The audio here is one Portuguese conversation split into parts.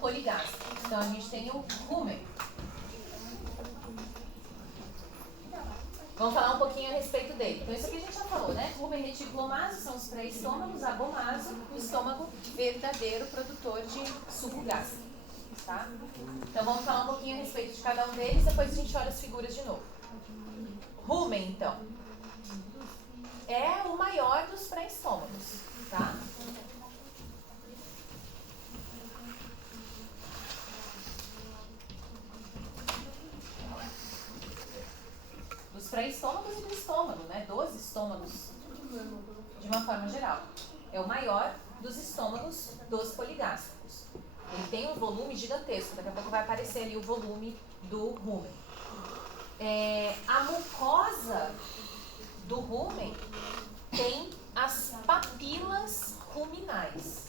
poligástrico. Então a gente tem o rumen. Vamos falar um pouquinho a respeito dele. Então isso aqui a gente já falou, né? Rumen reticulomaso são os pré-estômagos, abomaso, o estômago verdadeiro produtor de suco gástrico. Tá? Então vamos falar um pouquinho a respeito de cada um deles, depois a gente olha as figuras de novo. Rumen, então, é o maior dos pré-estômagos, tá? Dos pré-estômagos e do estômago, né? Dos estômagos, de uma forma geral. É o maior dos estômagos dos poligástricos. Ele tem um volume gigantesco, daqui a pouco vai aparecer ali o volume do rumen. A mucosa do rumen tem as papilas ruminais.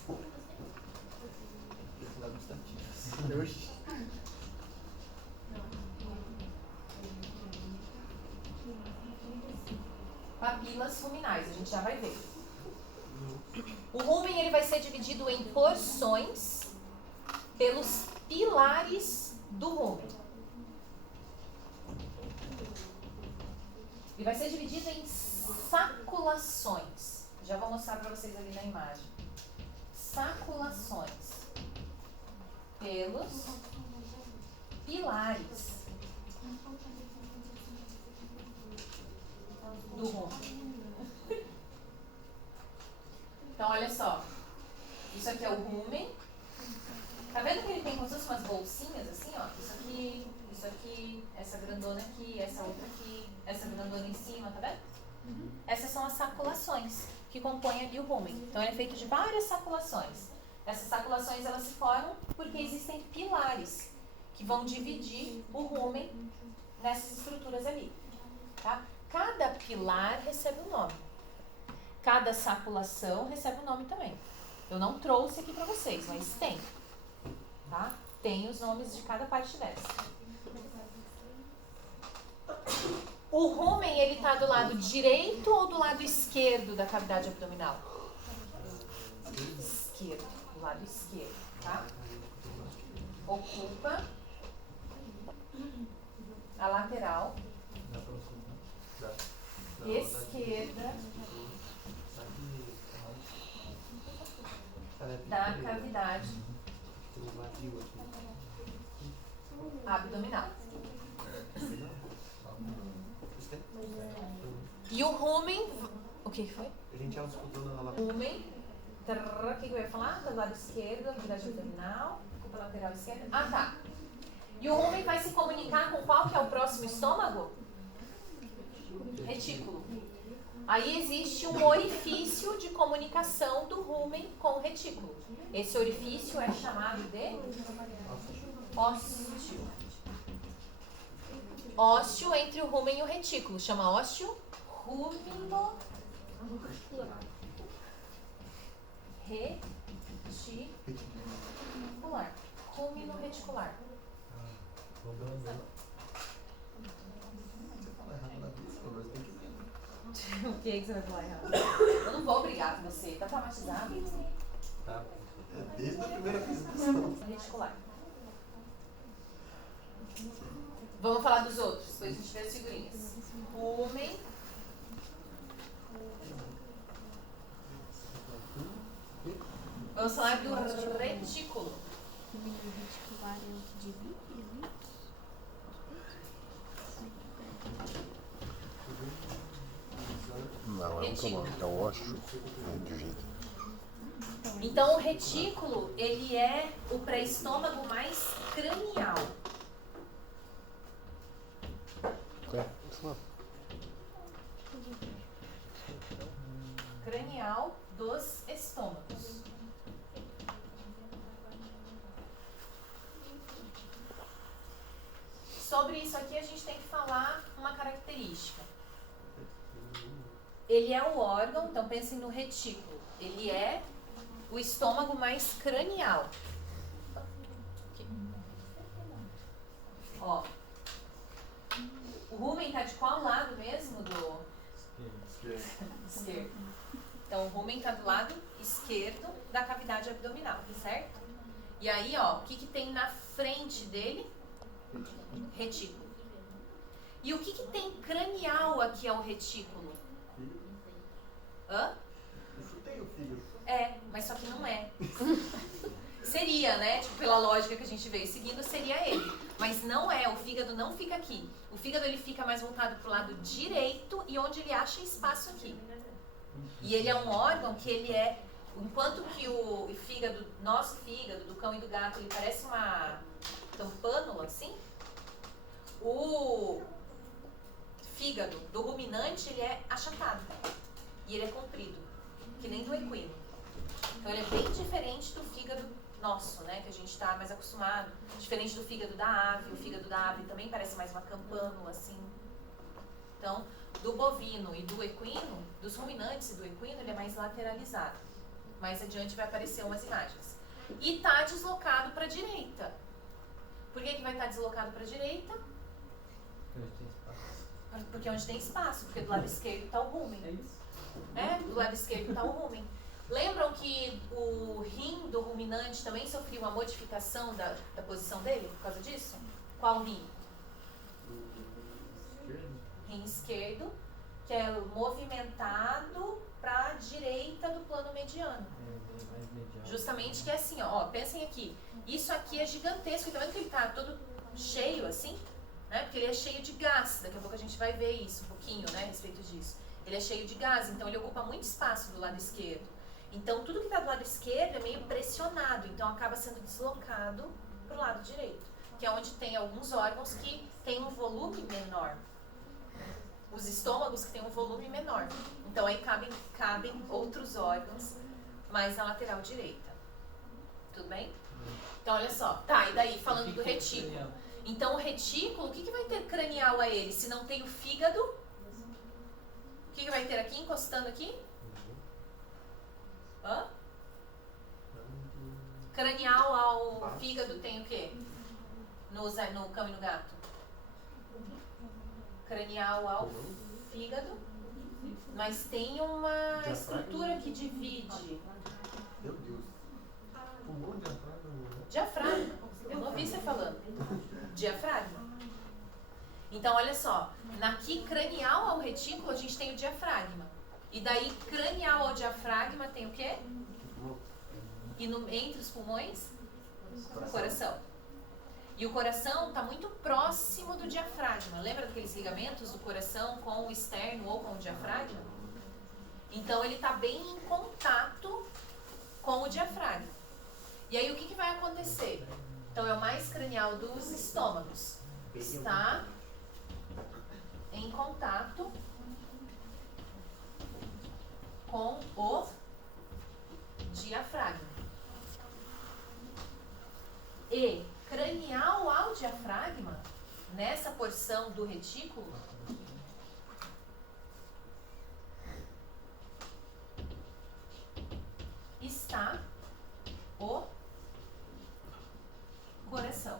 Papilas ruminais, a gente já vai ver. O rumen ele vai ser dividido em porções pelos pilares do rumen. Ele vai ser dividido em saculações. Já vou mostrar para vocês ali na imagem. Saculações pelos pilares do rumen. Então, olha só. Isso aqui é o rumen. Tá vendo que ele tem como se fossem umas bolsinhas assim, ó? Isso aqui, essa grandona aqui, essa outra aqui, essa grandona em cima, tá vendo? Essas são as saculações que compõem ali o rumen. Então, ele é feito de várias saculações. Essas saculações, elas se formam porque existem pilares que vão dividir o rumen nessas estruturas ali, tá? Cada pilar recebe um nome. Cada saculação recebe um nome também. Eu não trouxe aqui para vocês, mas tem. Tá? Tem os nomes de cada parte dessa. O rumen, ele está do lado direito ou do lado esquerdo da cavidade abdominal? Esquerdo, do lado esquerdo, tá? Ocupa a lateral esquerda da cavidade abdominal. E o rumen, o que foi? A gente já escutou na lateral. Rumen, o que eu ia falar? Do lado esquerdo, cavidade abdominal, ocupa a lateral esquerda. Ah, tá. E o rumen vai se comunicar com qual que é o próximo estômago? Retículo. Aí existe um orifício de comunicação do rumen com o retículo. Esse orifício é chamado de ósteo. Ósteo entre o rumen e o retículo. Chama ósteo rumino reticular. Rumino reticular. O que você vai falar errado? Eu não vou brigar com você, tá traumatizado? Tá. Desde a primeira apresentação. Reticular. Vamos falar dos outros, depois a gente vê as figurinhas. Rumen. Vamos falar do retículo. O reticular é o que divide? Não, é outro nome, é o ósteo. Divide. Então o retículo, ele é o pré-estômago mais cranial. Cranial dos estômagos. Sobre isso aqui a gente tem que falar uma característica. Ele é o órgão, então pensem no retículo. Ele é o estômago mais cranial. Aqui. Ó. O rumen está de qual lado mesmo do... Esquerdo. Então o rumen está do lado esquerdo da cavidade abdominal, certo? E aí, ó, o que que tem na frente dele? Retículo. E o que que tem cranial aqui ao retículo? Hã? Eu chutei o fígado. É, mas só que não é. Seria, né? Tipo, pela lógica que a gente veio seguindo, seria ele. Mas não é, o fígado não fica aqui. O fígado ele fica mais voltado pro lado direito e onde ele acha espaço aqui. E ele é um órgão que ele é, enquanto que o fígado, nosso fígado, do cão e do gato, ele parece uma campânula, assim, o fígado do ruminante, ele é achatado. E ele é comprido, que nem do equino. Então ele é bem diferente do fígado nosso, né, que a gente está mais acostumado. Diferente do fígado da ave. O fígado da ave também parece mais uma campânula, assim. Então, do bovino e do equino, dos ruminantes e do equino, ele é mais lateralizado. Mais adiante vai aparecer umas imagens. E está deslocado para a direita. Por que que vai estar deslocado para a direita? Porque é onde tem espaço. Porque do lado esquerdo está o rumen. É isso? É, do lado esquerdo está o rumen. Lembram que o rim do ruminante também sofreu uma modificação da posição dele por causa disso? Qual rim? Rim esquerdo, que é movimentado para a direita do plano mediano. Justamente que é assim, ó, pensem aqui. Isso aqui é gigantesco. E tá vendo que ele tá todo cheio assim? Né? Porque ele é cheio de gás. Daqui a pouco a gente vai ver isso um pouquinho, né, a respeito disso. Ele é cheio de gás, então ele ocupa muito espaço do lado esquerdo. Então, tudo que está do lado esquerdo é meio pressionado, então acaba sendo deslocado para o lado direito, que é onde tem alguns órgãos que têm um volume menor. Os estômagos que têm um volume menor. Então, aí cabem outros órgãos mais na lateral direita. Tudo bem? Então, olha só. Tá, e daí, falando do retículo. Então, o retículo, o que que vai ter cranial a ele? Se não tem o fígado, o que que vai ter aqui, encostando aqui? Hã? Cranial ao fígado tem o quê? No cão e no gato? Cranial ao fígado, mas tem uma estrutura que divide. Meu Deus. Pulmão, diafragma. Diafragma. Eu não ouvi você falando. Diafragma. Então, olha só. Aqui, cranial ao retículo, a gente tem o diafragma. E daí, cranial ao diafragma tem o quê? E entre os pulmões? O coração. E o coração está muito próximo do diafragma. Lembra daqueles ligamentos do coração com o externo ou com o diafragma? Então, ele está bem em contato com o diafragma. E aí, o que vai acontecer? Então, é o mais cranial dos estômagos. Está em contato com o diafragma. E cranial ao diafragma, nessa porção do retículo, está o coração.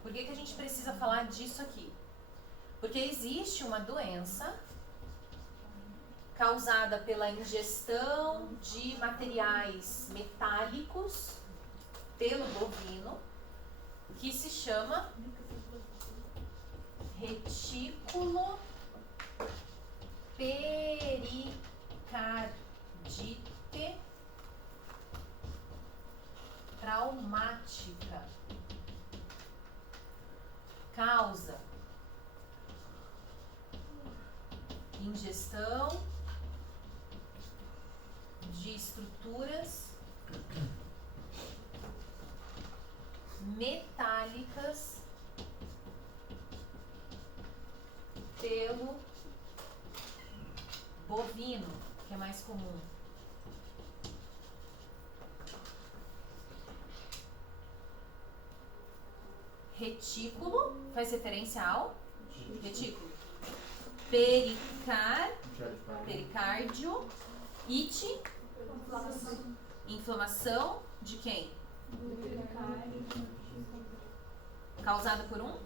Por que que a gente precisa falar disso aqui? Porque existe uma doença causada pela ingestão de materiais metálicos pelo bovino, que se chama retículo pericardite traumática. Causa ingestão de estruturas metálicas pelo bovino, que é mais comum. Retículo faz referência ao retículo. Pericárdio. Ite. Inflamação de quem? Causada por um?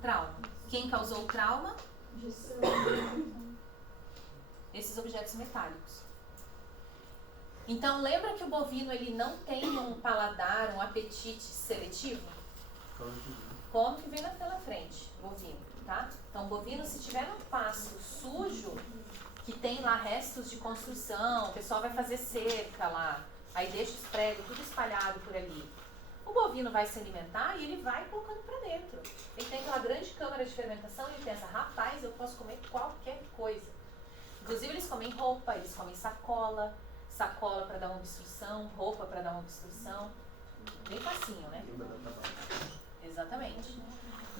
Trauma. Quem causou o trauma? Esses objetos metálicos. Então, lembra que o bovino ele não tem um paladar, um apetite seletivo? Come o que vem pela frente, bovino, tá? Então, o bovino, se tiver num pasto sujo, que tem lá restos de construção, o pessoal vai fazer cerca lá, aí deixa os pregos tudo espalhado por ali. O bovino vai se alimentar e ele vai colocando para dentro. Ele tem aquela grande câmara de fermentação e ele pensa, rapaz, eu posso comer qualquer coisa. Inclusive, eles comem roupa, eles comem sacola para dar uma obstrução, roupa para dar uma obstrução. Bem facinho, né? Exatamente.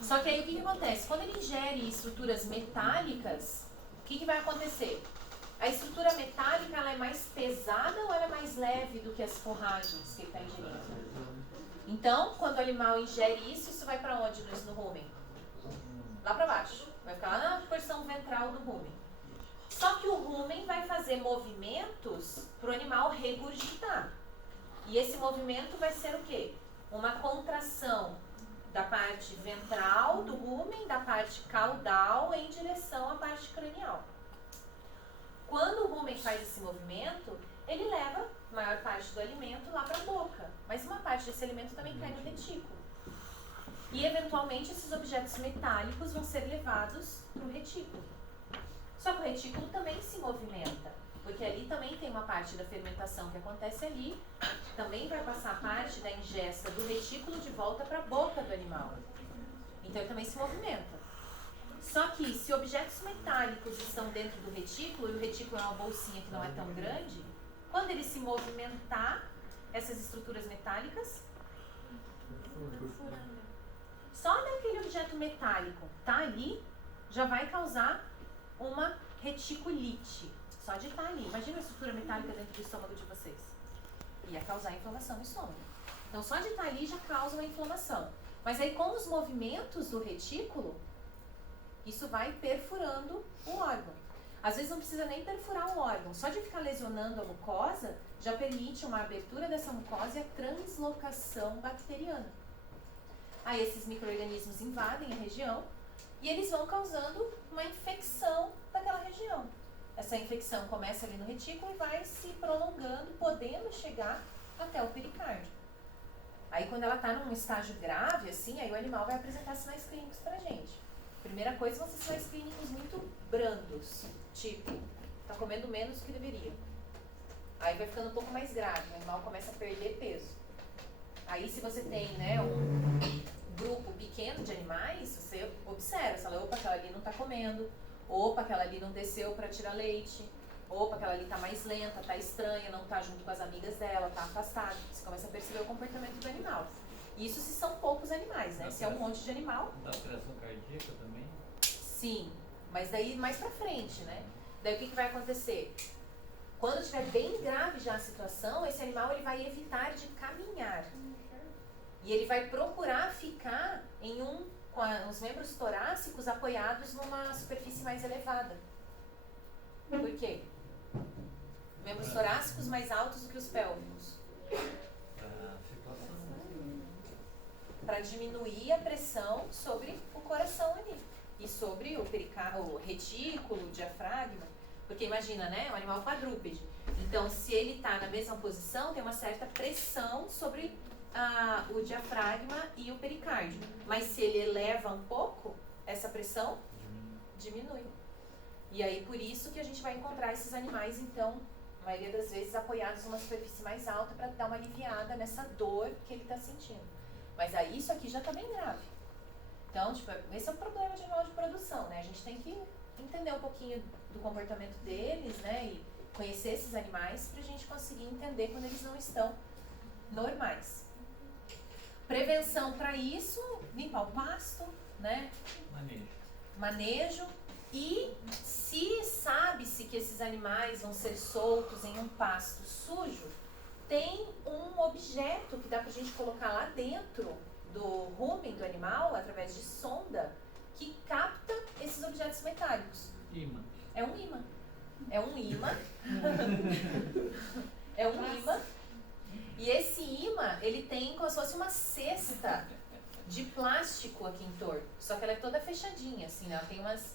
Só que aí o que acontece? Quando ele ingere estruturas metálicas, o que vai acontecer? A estrutura metálica ela é mais pesada ou ela é mais leve do que as forragens que ele está ingerindo? Então, quando o animal ingere isso vai para onde no rumen? Lá para baixo. Vai ficar lá na porção ventral do rumen. Só que o rumen vai fazer movimentos para o animal regurgitar. E esse movimento vai ser o quê? Uma contração da parte ventral do rumen, da parte caudal em direção à parte cranial. Quando o rumen faz esse movimento, ele leva a maior parte do alimento lá para a boca. Mas uma parte desse alimento também cai no retículo. E, eventualmente, esses objetos metálicos vão ser levados para o retículo. Só que o retículo também se movimenta, porque ali também tem uma parte da fermentação que acontece ali, também vai passar parte da ingesta do retículo de volta para a boca do animal. Então ele também se movimenta. Só que se objetos metálicos estão dentro do retículo, e o retículo é uma bolsinha que não é tão grande, quando ele se movimentar, essas estruturas metálicas, só daquele objeto metálico tá ali, já vai causar uma reticulite. Só de estar ali. Imagina a estrutura metálica dentro do estômago de vocês. Ia causar inflamação no estômago. Então, só de estar ali já causa uma inflamação. Mas aí, com os movimentos do retículo, isso vai perfurando o órgão. Às vezes não precisa nem perfurar o órgão. Só de ficar lesionando a mucosa, já permite uma abertura dessa mucosa e a translocação bacteriana. Aí, esses micro-organismos invadem a região e eles vão causando uma infecção daquela região. Essa infecção começa ali no retículo e vai se prolongando, podendo chegar até o pericárdio. Aí quando ela está num estágio grave, assim, aí o animal vai apresentar sinais clínicos pra gente. Primeira coisa são esses sinais clínicos muito brandos, tipo, tá comendo menos do que deveria. Aí vai ficando um pouco mais grave, o animal começa a perder peso. Aí se você tem, né, um grupo pequeno de animais, você observa, você fala, opa, aquela ali não tá comendo, opa, aquela ali não desceu para tirar leite, opa, aquela ali tá mais lenta, tá estranha, não tá junto com as amigas dela, tá afastada. Você começa a perceber o comportamento do animal. Isso se são poucos animais, né? Se é um monte de animal... Da pressão cardíaca também? Sim, mas daí mais pra frente, né? Daí o que vai acontecer? Quando estiver bem grave já a situação, esse animal ele vai evitar de caminhar. E ele vai procurar ficar com os membros torácicos apoiados numa superfície mais elevada. Por quê? Membros torácicos mais altos do que os pélvicos. Para diminuir a pressão sobre o coração ali. E sobre o retículo, o diafragma. Porque imagina, né? É um animal quadrúpede. Então, se ele está na mesma posição, tem uma certa pressão sobre o diafragma e o pericárdio. Mas se ele eleva um pouco, essa pressão diminui. E aí, por isso que a gente vai encontrar esses animais, então, a maioria das vezes, apoiados numa superfície mais alta para dar uma aliviada nessa dor que ele está sentindo. Mas aí, isso aqui já está bem grave. Então, tipo, esse é o problema de animal de produção, né? A gente tem que entender um pouquinho do comportamento deles, né? E conhecer esses animais para a gente conseguir entender quando eles não estão normais. Prevenção para isso, limpar o pasto, né? Manejo. E se sabe-se que esses animais vão ser soltos em um pasto sujo, tem um objeto que dá pra gente colocar lá dentro do rumen do animal, através de sonda, que capta esses objetos metálicos. Imã. É um imã. É um imã. É um imã. E esse imã, ele tem como se fosse uma cesta de plástico aqui em torno. Só que ela é toda fechadinha, assim, né? Ela tem umas...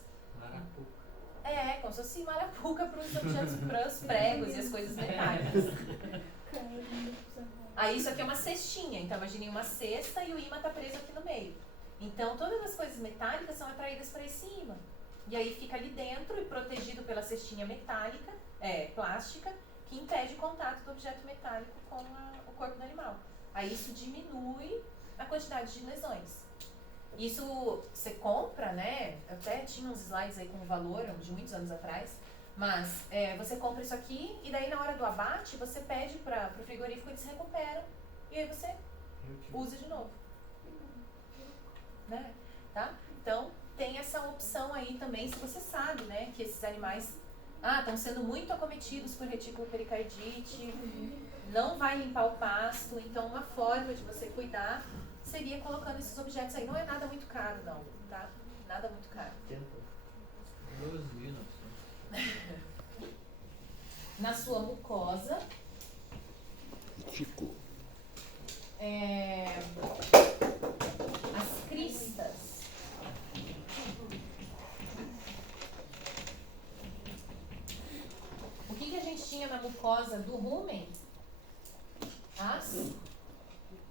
Como se fosse uma arapuca para os objetos, para os pregos e as coisas metálicas. Aí isso aqui é uma cestinha, então imagine uma cesta e o ímã está preso aqui no meio. Então todas as coisas metálicas são atraídas para esse ímã. E aí fica ali dentro e protegido pela cestinha metálica, plástica, que impede o contato do objeto metálico com o corpo do animal. Aí isso diminui a quantidade de lesões. Isso você compra, né? Até tinha uns slides aí com o valor de muitos anos atrás. Mas você compra isso aqui e daí na hora do abate você pede para o frigorífico, eles recuperam e aí você usa de novo. Né? Tá? Então tem essa opção aí também, se você sabe, né, que esses animais estão sendo muito acometidos por retículo pericardite, não vai limpar o pasto, então uma forma de você cuidar seria colocando esses objetos aí. Não é nada muito caro não, tá? Nada muito caro. Na sua mucosa, Retículo. as cristas. O que a gente tinha na mucosa do rumen? As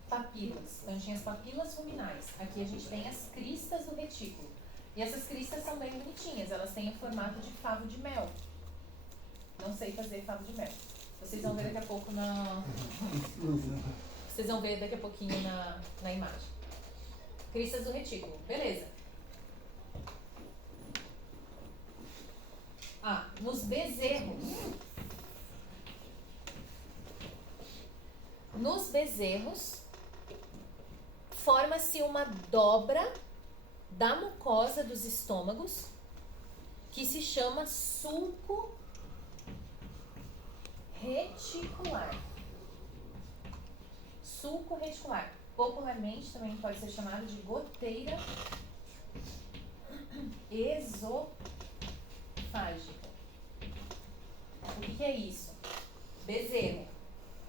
papilas. Então tinha as papilas ruminais. Aqui a gente tem as cristas do retículo. E essas cristas são bem bonitinhas, elas têm o formato de favo de mel. Não sei fazer favo de mel. Vocês vão ver daqui a pouco Vocês vão ver daqui a pouquinho na imagem. Cristas do retículo, beleza. Nos bezerros. Nos bezerros, forma-se uma dobra da mucosa dos estômagos que se chama sulco reticular. Sulco reticular. Popularmente também pode ser chamado de goteira esofágica. O que é isso? Bezerro.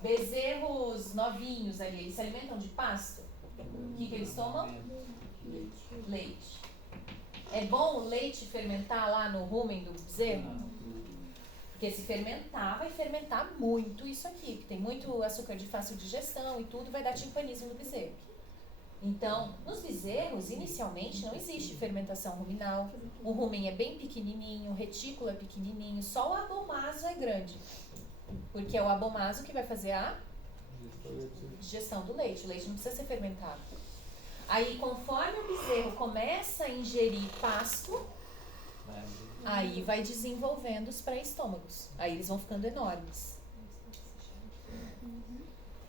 Bezerros novinhos ali, eles se alimentam de pasto? O que eles tomam? Leite. É bom o leite fermentar lá no rumen do bezerro? Porque se fermentar, vai fermentar muito isso aqui, que tem muito açúcar de fácil digestão e tudo, vai dar timpanismo no bezerro. Então, nos bezerros, inicialmente, não existe fermentação ruminal. O rumen é bem pequenininho, o retículo é pequenininho, só o abomaso é grande. Porque é o abomaso que vai fazer a digestão do leite. O leite não precisa ser fermentado. Aí, conforme o bezerro começa a ingerir pasto, aí vai desenvolvendo os pré-estômagos. Aí eles vão ficando enormes.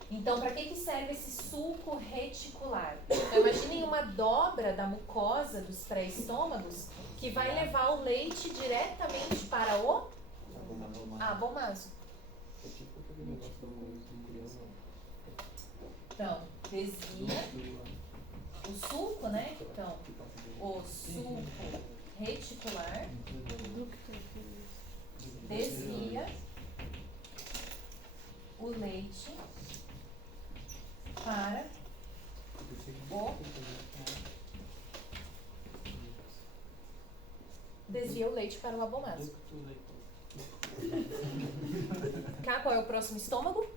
Então, para que serve esse sulco reticular? Então, imaginem uma dobra da mucosa dos pré-estômagos que vai levar o leite diretamente para o abomaso. Então, desvia o sulco, né? Então, o sulco reticular desvia o leite para o abomaso. Qual é o próximo estômago?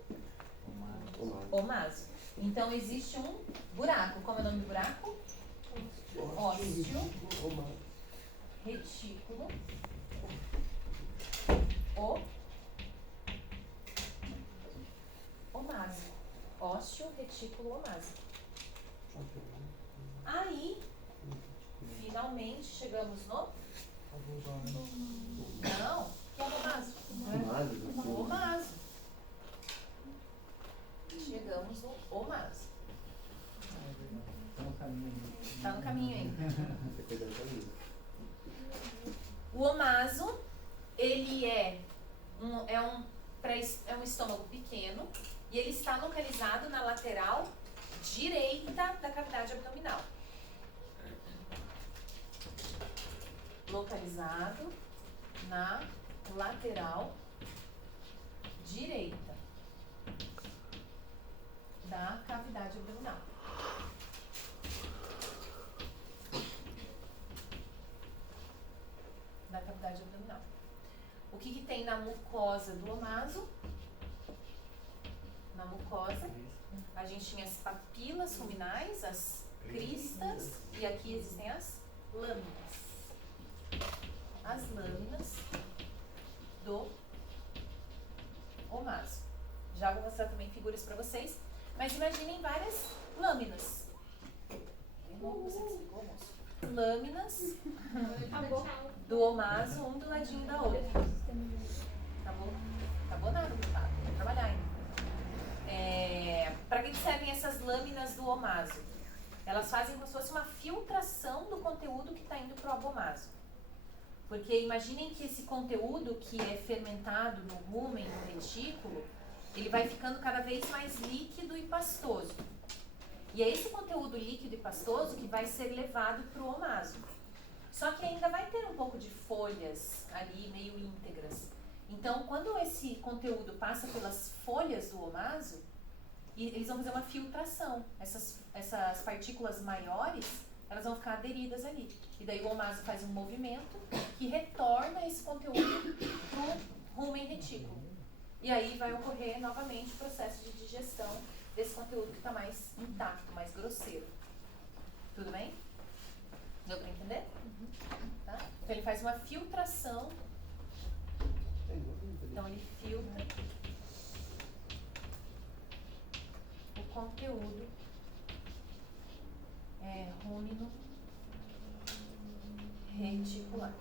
Omaso. Então existe um buraco. Como é o nome do buraco? Ósseo retículo omásico. Ósseo retículo omásico. Aí, finalmente, chegamos no... Não, que é o omásico? O omásico. Chegamos no omásico. Tá no caminho ainda. O omaso, ele é um estômago pequeno e ele está localizado na lateral direita da cavidade abdominal. Localizado na lateral direita da cavidade abdominal. Da cavidade abdominal. mucosa do omaso. Na mucosa, a gente tinha as papilas ruminais, as cristas, e aqui existem as lâminas. As lâminas do omaso. Já vou mostrar também figuras para vocês, mas imaginem várias lâminas. Tem como você que explicou, moço? Lâminas do omaso, um do ladinho da outra. Acabou nada, vou trabalhar ainda. Para que servem essas lâminas do omaso? Elas fazem como se fosse uma filtração do conteúdo que está indo para o abomaso. Porque imaginem que esse conteúdo que é fermentado no rumen, no retículo, ele vai ficando cada vez mais líquido e pastoso. E é esse conteúdo líquido e pastoso que vai ser levado para o omaso. Só que ainda vai ter um pouco de folhas ali, meio íntegras. Então, quando esse conteúdo passa pelas folhas do omaso, eles vão fazer uma filtração. Essas partículas maiores, elas vão ficar aderidas ali. E daí o omaso faz um movimento que retorna esse conteúdo para o rumen retículo. E aí vai ocorrer novamente o processo de digestão desse conteúdo que está mais intacto, mais grosseiro. Tudo bem? Deu para entender? Tá? Então ele faz uma filtração. Então ele filtra o conteúdo rúmino reticular.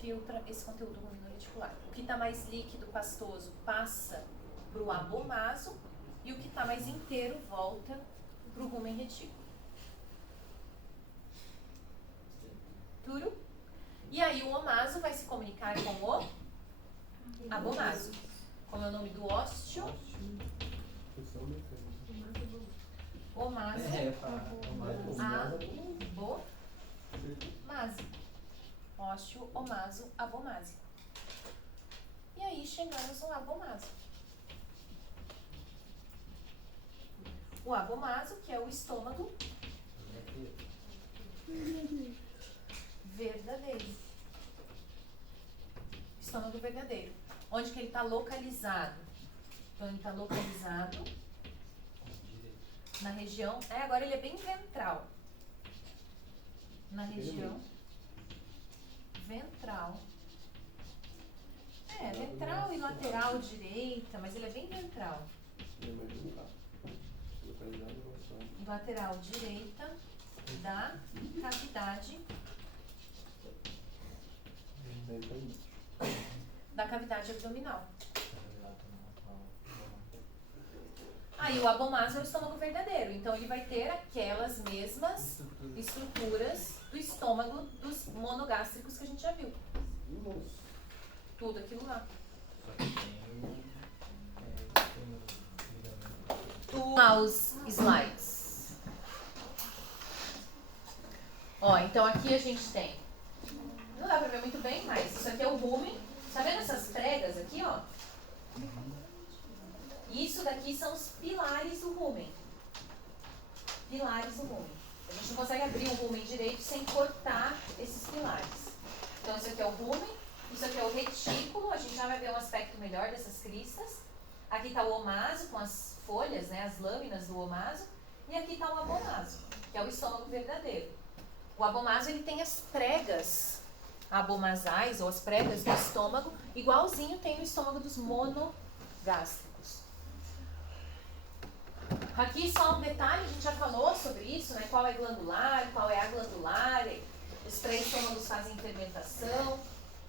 Filtra esse conteúdo rúmino reticular. O que está mais líquido, pastoso, passa para o abomaso e o que está mais inteiro volta para o rumen retículo. Tudo? E aí o omaso vai se comunicar com o abomaso. Como é o nome do ósteo? Omaso. Abomase. Ósteo, omaso, abomase. E aí chegamos no abomaso. O abomaso, que é o estômago verdadeiro. Estômago verdadeiro. Onde que ele está localizado? Então ele está localizado na região... agora ele é bem ventral. Na região ventral. Ventral e lateral direita, mas ele é bem ventral. Lateral direita da cavidade abdominal. Aí o abomaso é o estômago verdadeiro, então ele vai ter aquelas mesmas estruturas do estômago dos monogástricos que a gente já viu. Tudo aquilo lá. Aos slides. Então aqui a gente tem, não dá pra ver muito bem, mas isso aqui é o rumen. Tá vendo essas pregas aqui, ó? Isso daqui são os pilares do rumen. Pilares do rumen. A gente não consegue abrir o rumen direito sem cortar esses pilares. Então isso aqui é o rumen, isso aqui é o retículo, a gente já vai ver um aspecto melhor dessas cristas. Aqui está o omaso com as folhas, né, as lâminas do omaso. E aqui está o abomaso, que é o estômago verdadeiro. O abomaso ele tem as pregas abomasais, ou as pregas do estômago, igualzinho tem no estômago dos monogástricos. Aqui só um detalhe, a gente já falou sobre isso, né? Qual é glandular, qual é aglandular, os pré-estômagos fazem fermentação.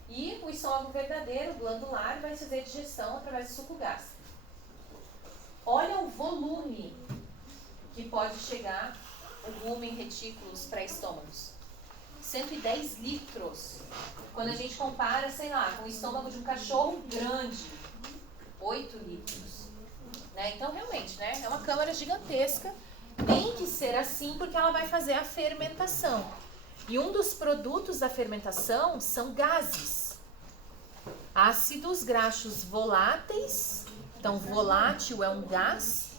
E o estômago verdadeiro, glandular, vai fazer digestão através do suco gástrico. Olha o volume que pode chegar o rumen, retículo, os pré-estômagos. 110 litros. Quando a gente compara, sei lá, com o estômago de um cachorro grande, 8 litros. Né? Então, realmente, né? É uma câmara gigantesca. Tem que ser assim porque ela vai fazer a fermentação. E um dos produtos da fermentação são gases. Ácidos graxos voláteis. Então, volátil é um gás.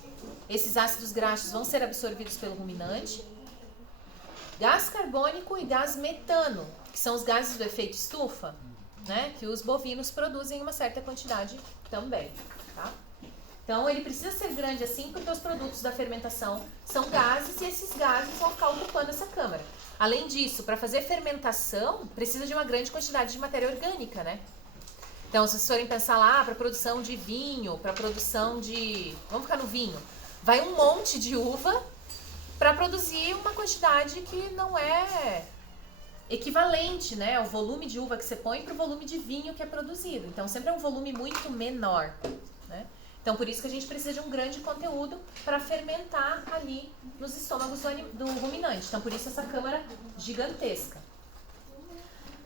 Esses ácidos graxos vão ser absorvidos pelo ruminante. Gás carbônico e gás metano, que são os gases do efeito estufa. né, que os bovinos produzem em uma certa quantidade também, tá? Então ele precisa ser grande assim porque os produtos da fermentação são gases e esses gases vão ficar ocupando essa câmara. Além disso, para fazer fermentação, precisa de uma grande quantidade de matéria orgânica, né? Então, se vocês forem pensar lá para produção de vinho, para produção de... Vamos ficar no vinho. Vai um monte de uva para produzir uma quantidade que não é equivalente, né, ao volume de uva que você põe para o volume de vinho que é produzido. Então, sempre é um volume muito menor, né? Então, por isso que a gente precisa de um grande conteúdo para fermentar ali nos estômagos do ruminante. Então, por isso essa câmara gigantesca.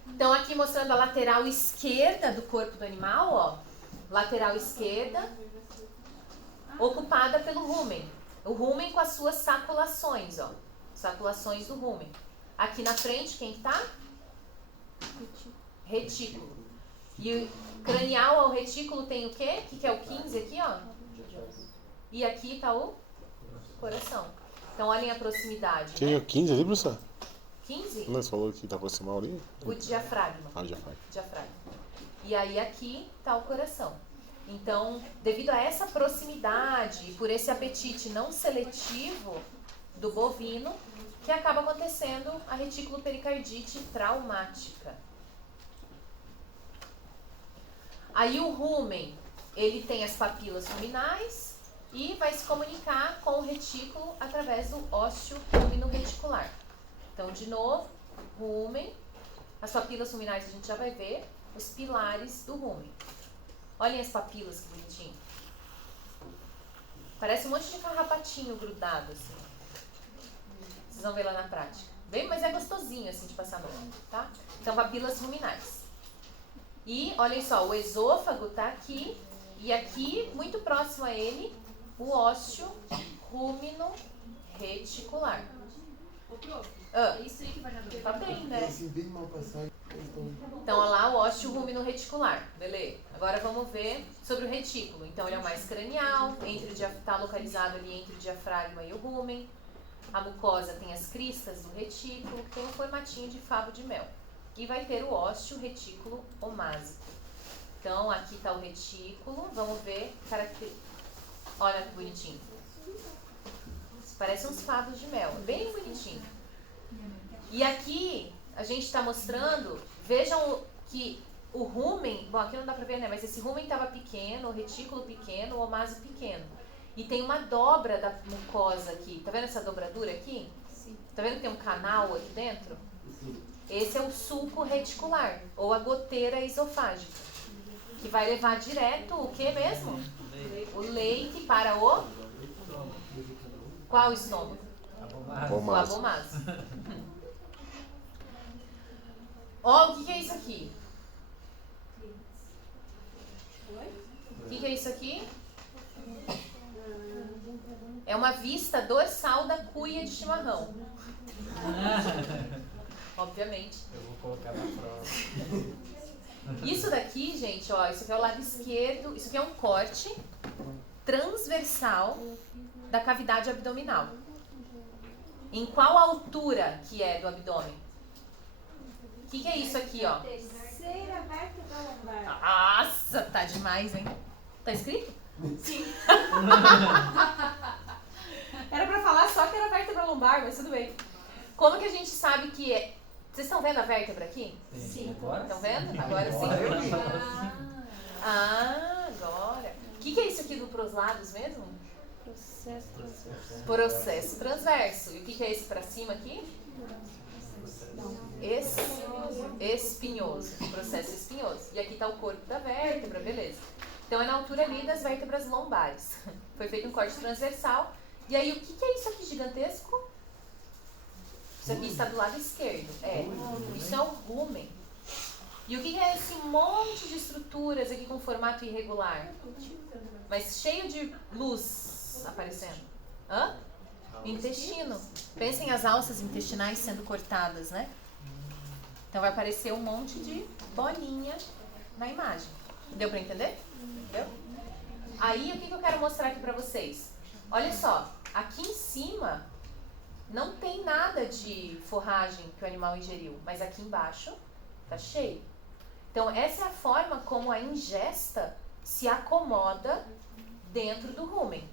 Então, aqui mostrando a lateral esquerda do corpo do animal, ó. Lateral esquerda, ocupada pelo rumen. O rumen com as suas saculações, ó. Saculações do rumen. Aqui na frente, quem tá? Retículo. E o cranial ao retículo tem o quê? O que é o 15 aqui, ó? E aqui tá o coração. Então, olhem a proximidade. Quem é o 15 ali, professor? 15? Você falou que tá proximal ali? O diafragma. Ah, o diafragma. Diafragma. E aí aqui tá o coração. Então, devido a essa proximidade e por esse apetite não seletivo do bovino, que acaba acontecendo a reticulopericardite traumática. Aí o rumen, ele tem as papilas ruminais e vai se comunicar com o retículo através do ósseo rumino-reticular. Então, de novo, rumen, as papilas ruminais a gente já vai ver, os pilares do rumen. Olhem as papilas, que bonitinho. Parece um monte de carrapatinho grudado, assim. Vocês vão ver lá na prática. Bem, mas é gostosinho, assim, de passar no mão, tá? Então, papilas ruminais. E, olhem só, o esôfago tá aqui. E aqui, muito próximo a ele, o ósseo rumino-reticular. Isso aí que vai na Tá bem, né? Esse bem mal passado. Então, olha lá o ósseo rumino-reticular. Beleza. Agora vamos ver sobre o retículo. Então, ele é o mais cranial, está localizado ali entre o diafragma e o rumen. A mucosa tem as cristas do retículo, que tem um formatinho de favo de mel. E vai ter o ósseo retículo omásico. Então, aqui está o retículo. Vamos ver características. Olha que bonitinho. Parece uns favos de mel. Bem bonitinho. E aqui a gente está mostrando, vejam que o rumen, bom, aqui não dá pra ver, né? Mas esse rumen estava pequeno, o retículo pequeno, o omásico pequeno. E tem uma dobra da mucosa aqui. Tá vendo essa dobradura aqui? Sim. Tá vendo que tem um canal aqui dentro? Sim. Esse é o sulco reticular, ou a goteira esofágica, que vai levar direto o que mesmo? O leite para o... Qual estômago? O abomaso. Ó, o que é isso aqui? O que é isso aqui? É uma vista dorsal da cuia de chimarrão. Obviamente. Eu vou colocar na prova. Isso daqui, gente, ó, isso aqui é o lado esquerdo. Isso aqui é um corte transversal da cavidade abdominal. Em qual altura que é do abdômen? O que é isso aqui, ó? Terceira vértebra lombar. Nossa, tá demais, hein? Tá escrito? Sim. Era pra falar só que era vértebra lombar, mas tudo bem. Como que a gente sabe que é... Vocês estão vendo a vértebra aqui? Sim. Agora Estão vendo? Agora sim. Ah, agora. O que é isso aqui do pros lados mesmo? Processo transversal. Processo transverso. E o que é esse pra cima aqui? Espinhoso. Processo espinhoso. E aqui tá o corpo da vértebra, beleza. Então é na altura ali das vértebras lombares. Foi feito um corte transversal. E aí o que é isso aqui gigantesco? Isso aqui está do lado esquerdo. Isso é o rumen. E o que é esse monte de estruturas aqui com formato irregular? Mas cheio de luz aparecendo. Hã? Intestino. Pensem as alças intestinais sendo cortadas, né? Então vai aparecer um monte de bolinha na imagem. Deu pra entender? Deu? Aí o que eu quero mostrar aqui pra vocês? Olha só, aqui em cima não tem nada de forragem que o animal ingeriu, mas aqui embaixo tá cheio. Então, essa é a forma como a ingesta se acomoda dentro do rumen.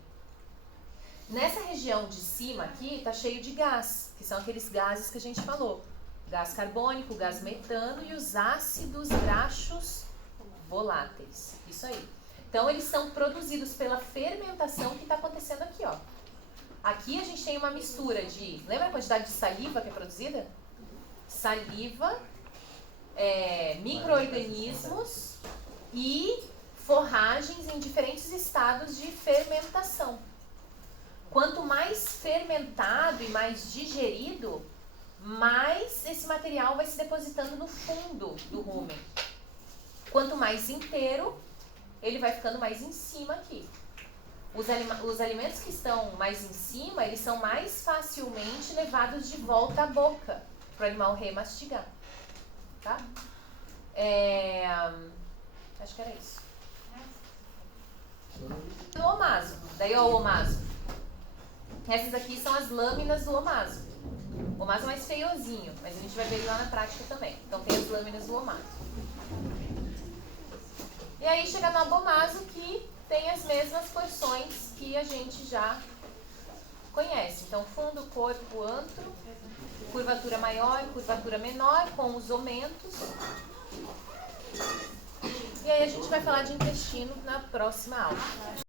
Nessa região de cima aqui, está cheio de gás, que são aqueles gases que a gente falou. Gás carbônico, gás metano e os ácidos graxos voláteis. Isso aí. Então, eles são produzidos pela fermentação que está acontecendo aqui, ó. Aqui a gente tem uma mistura de... Lembra a quantidade de saliva que é produzida? Saliva, micro-organismos e forragens em diferentes estados de fermentação. Quanto mais fermentado e mais digerido, mais esse material vai se depositando no fundo do rumen. Quanto mais inteiro, ele vai ficando mais em cima aqui. Os alimentos que estão mais em cima, eles são mais facilmente levados de volta à boca, para o animal remastigar. Tá? Acho que era isso. No omaso. Daí, ó, o omaso. Essas aqui são as lâminas do omaso. O omaso é mais feiozinho, mas a gente vai ver ele lá na prática também. Então, tem as lâminas do omaso. E aí, chega no abomaso que tem as mesmas porções que a gente já conhece. Então, fundo, corpo, antro, curvatura maior, curvatura menor, com os omentos. E aí a gente vai falar de intestino na próxima aula.